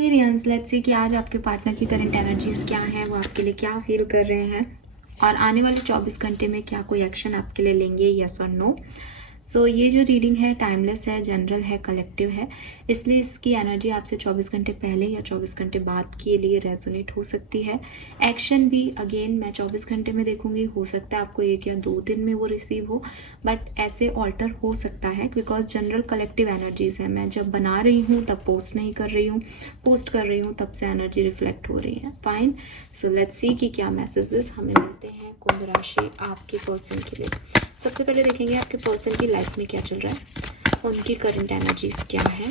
Aquarians, let's see कि आज आपके पार्टनर की करंट एनर्जीज क्या हैं, वो आपके लिए क्या फील कर रहे हैं और आने वाले 24 घंटे में क्या कोई एक्शन आपके लिए लेंगे, यस और नो। सो ये जो रीडिंग है टाइमलेस है, जनरल है, कलेक्टिव है, इसलिए इसकी एनर्जी आपसे 24 घंटे पहले या 24 घंटे बाद के लिए रेजोनेट हो सकती है। एक्शन भी अगेन मैं 24 घंटे में देखूंगी, हो सकता है आपको 1 या 2 दिन में वो रिसीव हो, बट ऐसे ऑल्टर हो सकता है बिकॉज जनरल कलेक्टिव एनर्जीज है। मैं जब बना रही हूँ तब पोस्ट नहीं कर रही हूँ, पोस्ट कर रही हूँ तब से एनर्जी रिफ्लेक्ट हो रही है। फाइन, सो लेट्स सी कि क्या मैसेजेस हमें मिलते हैं कुंभ राशि आपके पर्सन के लिए। सबसे पहले देखेंगे आपके पर्सन की लाइफ में क्या चल रहा है, उनकी करंट एनर्जीज क्या है।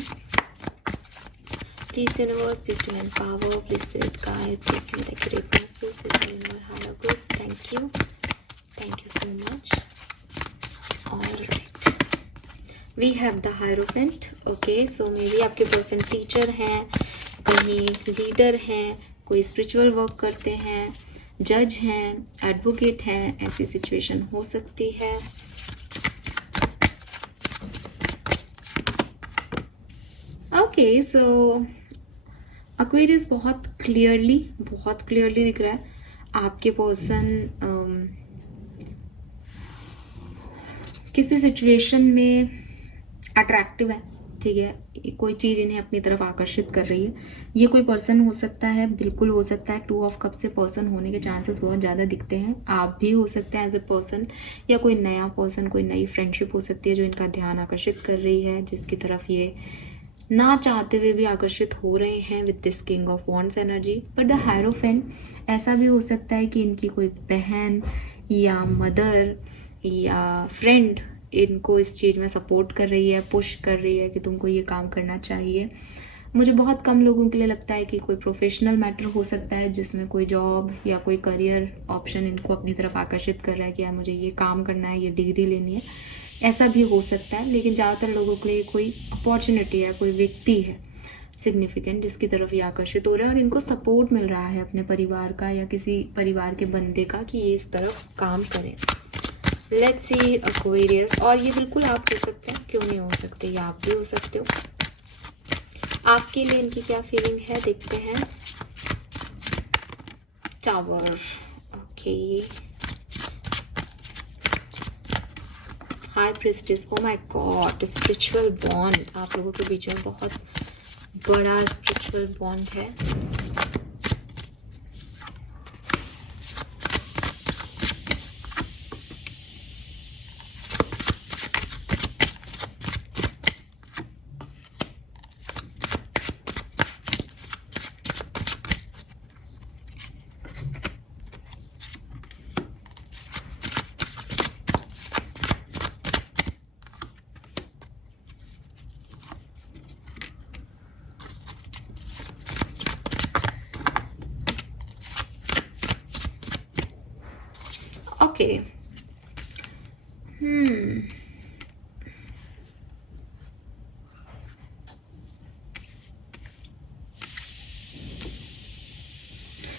Please universe, please divine power, please spirit guide, please give me the accurate message within your higher good. Thank you so much. Alright, we have the hierophant. Okay, so maybe आपके person teacher हैं, कहीं leader हैं, कोई spiritual work करते हैं, जज हैं, advocate हैं, ऐसी सिचुएशन हो सकती है। ओके, सो एक्वेरियस बहुत क्लियरली दिख रहा है आपके पर्सन किसी सिचुएशन में अट्रैक्टिव है, ठीक है, कोई चीज़ इन्हें अपनी तरफ आकर्षित कर रही है। ये कोई पर्सन हो सकता है, बिल्कुल हो सकता है 2 ऑफ कप से पर्सन होने के चांसेस बहुत ज़्यादा दिखते हैं। आप भी हो सकते हैं एज ए पर्सन, या कोई नया पर्सन, कोई नई फ्रेंडशिप हो सकती है जो इनका ध्यान आकर्षित कर रही है, जिसकी तरफ ये ना चाहते हुए भी आकर्षित हो रहे हैं with this king of wands energy. But the hierophant, ऐसा भी हो सकता है कि इनकी कोई बहन या मदर या फ्रेंड इनको इस चीज़ में सपोर्ट कर रही है, पुश कर रही है कि तुमको ये काम करना चाहिए। मुझे बहुत कम लोगों के लिए लगता है कि कोई प्रोफेशनल मैटर हो सकता है जिसमें कोई जॉब या कोई करियर ऑप्शन इनको अपनी तरफ आकर्षित कर रहा है कि यार मुझे ये काम करना है, ये डिग्री लेनी है, ऐसा भी हो सकता है। लेकिन ज़्यादातर लोगों के लिए कोई अपॉर्चुनिटी है, कोई व्यक्ति है सिग्निफिकेंट जिसकी तरफ ये आकर्षित हो रहा है और इनको सपोर्ट मिल रहा है अपने परिवार का या किसी परिवार के बंदे का कि ये इस तरफ काम करें। लेट्स सी एक्वेरियस, और ये बिल्कुल आप हो सकते हैं, क्यों नहीं हो सकते, ये आप भी हो सकते हो। आपके लिए इनकी क्या फीलिंग है देखते हैं। Tower, okay, high priestess, oh my God, spiritual bond, आप लोगों के बीच में बहुत बड़ा स्पिरिचुअल बॉन्ड है। ओके,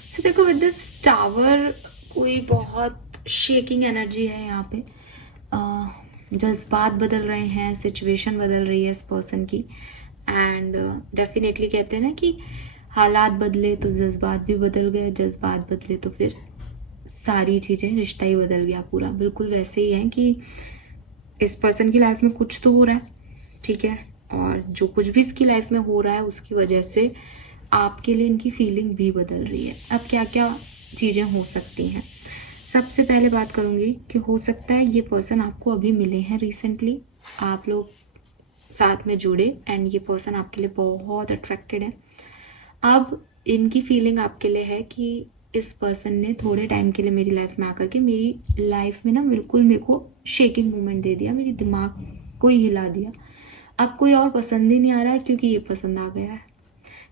सो देखो विद दिस टावर कोई बहुत शेकिंग एनर्जी है यहाँ पे। जज्बात बदल रहे हैं, सिचुएशन बदल रही है इस पर्सन की, एंड डेफिनेटली कहते हैं ना कि हालात बदले तो जज्बात भी बदल गए, जज्बात बदले तो फिर सारी चीज़ें, रिश्ता ही बदल गया पूरा। बिल्कुल वैसे ही है कि इस पर्सन की लाइफ में कुछ तो हो रहा है, ठीक है, और जो कुछ भी इसकी लाइफ में हो रहा है उसकी वजह से आपके लिए इनकी फीलिंग भी बदल रही है। अब क्या क्या चीज़ें हो सकती हैं, सबसे पहले बात करूँगी कि हो सकता है ये पर्सन आपको अभी मिले हैं रिसेंटली, आप लोग साथ में जुड़े एंड ये पर्सन आपके लिए बहुत अट्रैक्टेड है। अब इनकी फीलिंग आपके लिए है कि इस पर्सन ने थोड़े टाइम के लिए मेरी लाइफ में आकर के मेरी लाइफ में ना बिल्कुल मेरे को शेकिंग मोमेंट दे दिया, मेरे दिमाग को ही हिला दिया। अब कोई और पसंद ही नहीं आ रहा है क्योंकि ये पसंद आ गया है,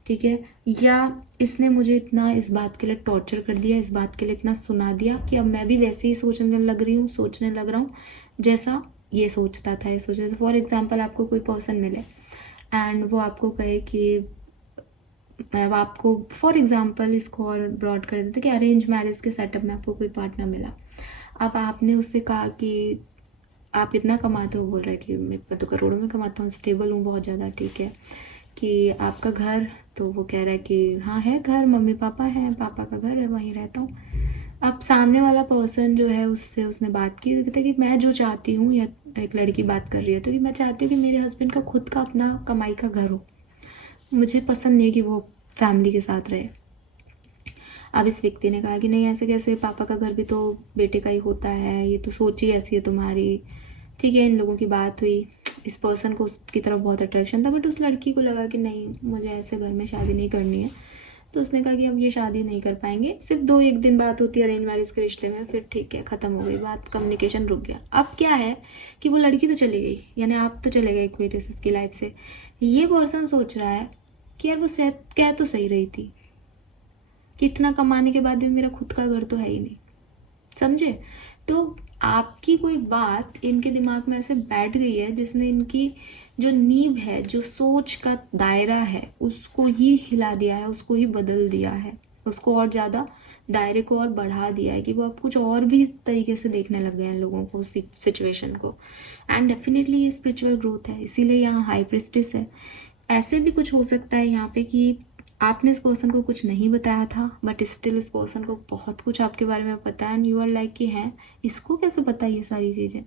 ठीक है, या इसने मुझे इतना इस बात के लिए टॉर्चर कर दिया, इस बात के लिए इतना सुना दिया कि अब मैं भी वैसे ही सोचने लग रहा हूँ जैसा ये सोचता था, ये सोचता था। फॉर एग्जाम्पल आपको कोई पर्सन मिले एंड वो आपको कहे कि आपको फॉर एग्जांपल इसको और ब्रॉड कर देते कि अरेंज मैरिज के सेटअप में आपको कोई पार्टनर मिला। अब आपने उससे कहा कि आप इतना कमाते हो, बोल रहे कि मैं तो करोड़ों में कमाता हूँ, स्टेबल हूँ बहुत ज़्यादा, ठीक है, कि आपका घर, तो वो कह रहा है कि हाँ है घर, मम्मी पापा हैं, पापा का घर है, वहीं रहता हूँ। अब सामने वाला पर्सन जो है उससे उसने बात की, कहता है कि मैं जो चाहती हूँ, या एक लड़की बात कर रही है, तो कि मैं चाहती हूँ कि मेरे हस्बैंड का खुद का अपना कमाई का घर हो, मुझे पसंद नहीं है कि वो फैमिली के साथ रहे। अब इस व्यक्ति ने कहा कि नहीं ऐसे कैसे, पापा का घर भी तो बेटे का ही होता है, ये तो सोच ही ऐसी है तुम्हारी। ठीक है, इन लोगों की बात हुई, इस पर्सन को उसकी तरफ बहुत अट्रैक्शन था, बट उस लड़की को लगा कि नहीं मुझे ऐसे घर में शादी नहीं करनी है। तो उसने कहा कि अब ये शादी नहीं कर पाएंगे, सिर्फ 2-1 दिन बात होती है अरेंज मैरिज के रिश्ते में, फिर ठीक है ख़त्म हो गई बात, कम्युनिकेशन रुक गया। अब क्या है कि वो लड़की तो चली गई, यानी आप तो चले गए एक्वेरियस की लाइफ से। ये पर्सन सोच रहा है कि यार वो कह तो सही रही थी कि इतना कमाने के बाद भी मेरा खुद का घर तो है ही नहीं, समझे। तो आपकी कोई बात इनके दिमाग में ऐसे बैठ गई है जिसने इनकी जो नींव है, जो सोच का दायरा है, उसको ही हिला दिया है, उसको ही बदल दिया है, उसको और ज़्यादा दायरे को और बढ़ा दिया है कि वो अब कुछ और भी तरीके से देखने लग गए हैं लोगों को, सिचुएशन को। एंड डेफिनेटली ये स्पिरिचुअल ग्रोथ है, इसीलिए यहाँ हाई प्रिस्टिस है। ऐसे भी कुछ हो सकता है यहाँ पे कि आपने इस पर्सन को कुछ नहीं बताया था, बट स्टिल इस पर्सन को बहुत कुछ आपके बारे में पता है, एंड यू आर लाइक कि हैं इसको कैसे पता ये सारी चीज़ें।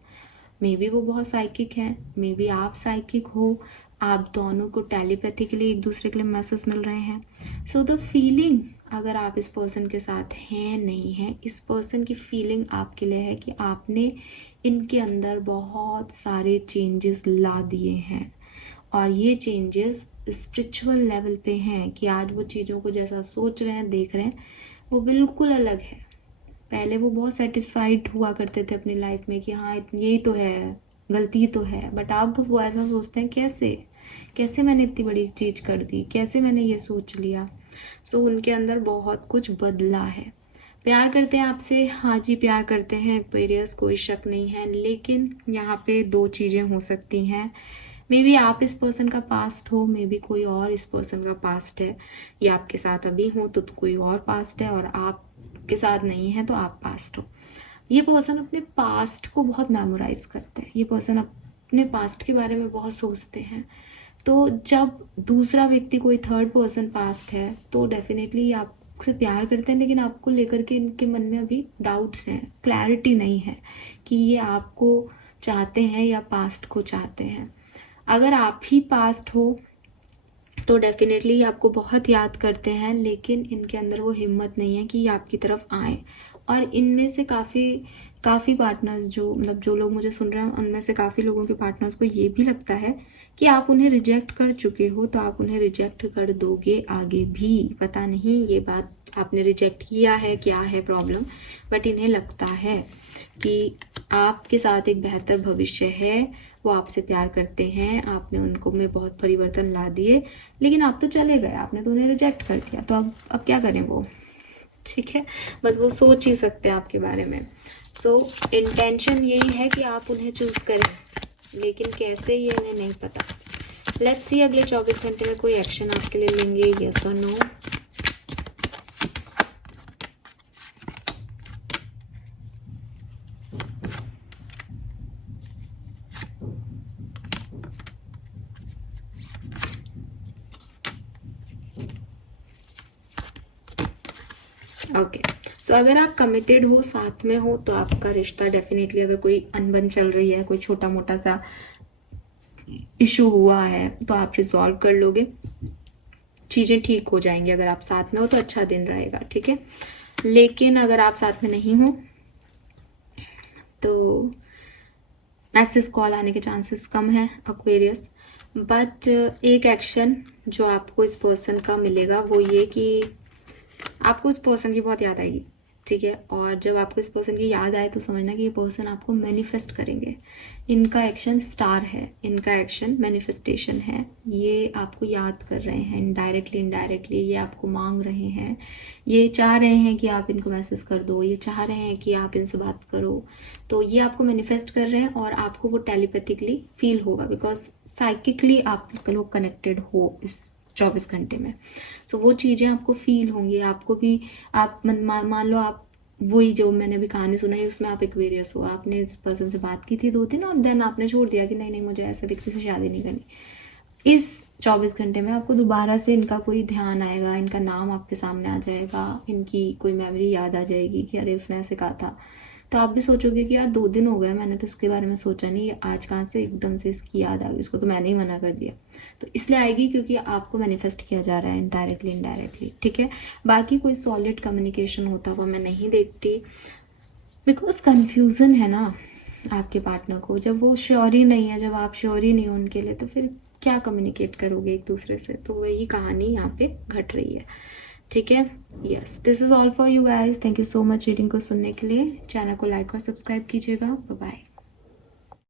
मे बी वो बहुत साइकिक है, मे बी आप साइकिक हो, आप दोनों को टेलीपैथिकली एक दूसरे के लिए मैसेज मिल रहे हैं। सो द फीलिंग, अगर आप इस पर्सन के साथ हैं नहीं हैं, इस पर्सन की फीलिंग आपके लिए है कि आपने इनके अंदर बहुत सारे चेंजेस ला दिए हैं, और ये चेंजेस स्पिरिचुअल लेवल पे हैं कि आज वो चीज़ों को जैसा सोच रहे हैं, देख रहे हैं, वो बिल्कुल अलग है। पहले वो बहुत सेटिस्फाइड हुआ करते थे अपनी लाइफ में कि हाँ यही तो है, गलती तो है, बट अब वो ऐसा सोचते हैं कैसे कैसे मैंने इतनी बड़ी चीज़ कर दी, कैसे मैंने ये सोच लिया। सो उनके अंदर बहुत कुछ बदला है। प्यार करते हैं आपसे, हाँ जी प्यार करते हैं एक्वेरियस, कोई शक नहीं है, लेकिन यहाँ पे 2 चीज़ें हो सकती हैं। मे बी आप इस पर्सन का पास्ट हो, मे बी कोई और इस पर्सन का पास्ट है, या आपके साथ अभी हो तो कोई और पास्ट है, और आपके साथ नहीं है तो आप पास्ट हो। ये पर्सन अपने पास्ट को बहुत मेमोराइज करते हैं, ये पर्सन अपने पास्ट के बारे में बहुत सोचते हैं। तो जब दूसरा व्यक्ति कोई थर्ड पर्सन पास्ट है तो डेफिनेटली आपसे प्यार करते हैं, लेकिन आपको लेकर के इनके मन में अभी डाउट्स हैं, क्लैरिटी नहीं है कि ये आपको चाहते हैं या पास्ट को चाहते हैं। अगर आप ही पास्ट हो तो डेफिनेटली आपको बहुत याद करते हैं, लेकिन इनके अंदर वो हिम्मत नहीं है कि ये आपकी तरफ आए। और इनमें से काफ़ी पार्टनर्स, जो मतलब जो लोग मुझे सुन रहे हैं उनमें से काफ़ी लोगों के पार्टनर्स को ये भी लगता है कि आप उन्हें रिजेक्ट कर चुके हो, तो आप उन्हें रिजेक्ट कर दोगे आगे भी। पता नहीं ये बात आपने रिजेक्ट किया है, क्या है प्रॉब्लम, बट इन्हें लगता है कि आपके साथ एक बेहतर भविष्य है, वो आपसे प्यार करते हैं, आपने उनको में बहुत परिवर्तन ला दिए, लेकिन आप तो चले गए, आपने तो उन्हें रिजेक्ट कर दिया, तो अब क्या करें वो। ठीक है, बस वो सोच ही सकते हैं आपके बारे में। सो इंटेंशन यही है कि आप उन्हें चूज करें, लेकिन कैसे ये इन्हें नहीं पता। लेट्स सी अगले 24 घंटे में कोई एक्शन आपके लिए लेंगे, यस और नो। ओके, सो अगर आप कमिटेड हो, साथ में हो, तो आपका रिश्ता डेफिनेटली, अगर कोई अनबन चल रही है, कोई छोटा मोटा सा इशू हुआ है, तो आप रिजॉल्व कर लोगे, चीज़ें ठीक हो जाएंगी। अगर आप साथ में हो तो अच्छा दिन रहेगा, ठीक है। लेकिन अगर आप साथ में नहीं हो तो मैसेज कॉल आने के चांसेस कम है एक्वेरियस। बट एक एक्शन जो आपको इस पर्सन का मिलेगा वो ये कि आपको इस पर्सन की बहुत याद आएगी, ठीक है। और जब आपको इस पर्सन की याद आए तो समझना कि ये पर्सन आपको मैनिफेस्ट करेंगे। इनका एक्शन स्टार है, इनका एक्शन मैनिफेस्टेशन है। ये आपको याद कर रहे हैं इनडायरेक्टली, ये आपको मांग रहे हैं, ये चाह रहे हैं कि आप इनको मैसेज कर दो, ये चाह रहे हैं कि आप इनसे बात करो। तो ये आपको मैनिफेस्ट कर रहे हैं और आपको वो टेलीपैथिकली फील होगा, बिकॉज साइकिकली आप लोग कनेक्टेड हो इस 24 घंटे में। सो वो चीज़ें आपको फील होंगी, आपको भी। आप मान लो आप वही जो मैंने अभी कहानी सुनाई उसमें आप एक्वेरियस हो, आपने इस पर्सन से बात की थी 2 दिन और देन आपने छोड़ दिया कि नहीं मुझे ऐसे व्यक्ति से शादी नहीं करनी। इस 24 घंटे में आपको दोबारा से इनका कोई ध्यान आएगा, इनका नाम आपके सामने आ जाएगा, इनकी कोई मेमोरी याद आ जाएगी कि अरे उसने ऐसे कहा था। तो आप भी सोचोगे कि यार 2 दिन हो गए, मैंने तो इसके बारे में सोचा नहीं, आज कहाँ से एकदम से इसकी याद आ गई, इसको तो मैंने ही मना कर दिया। तो इसलिए आएगी क्योंकि आपको मैनिफेस्ट किया जा रहा है इनडायरेक्टली इनडायरेक्टली, ठीक है। बाकी कोई सॉलिड कम्युनिकेशन होता हुआ मैं नहीं देखती, बिकॉज कन्फ्यूज़न है ना आपके पार्टनर को। जब वो श्योर ही नहीं है, जब आप श्योर ही नहीं हो उनके लिए, तो फिर क्या कम्युनिकेट करोगे एक दूसरे से। तो वही कहानी यहाँ पे घट रही है, ठीक है। Yes, this is all for you guys. Thank you so much reading को सुनने के लिए। चैनल को लाइक और सब्सक्राइब कीजिएगा। Bye bye.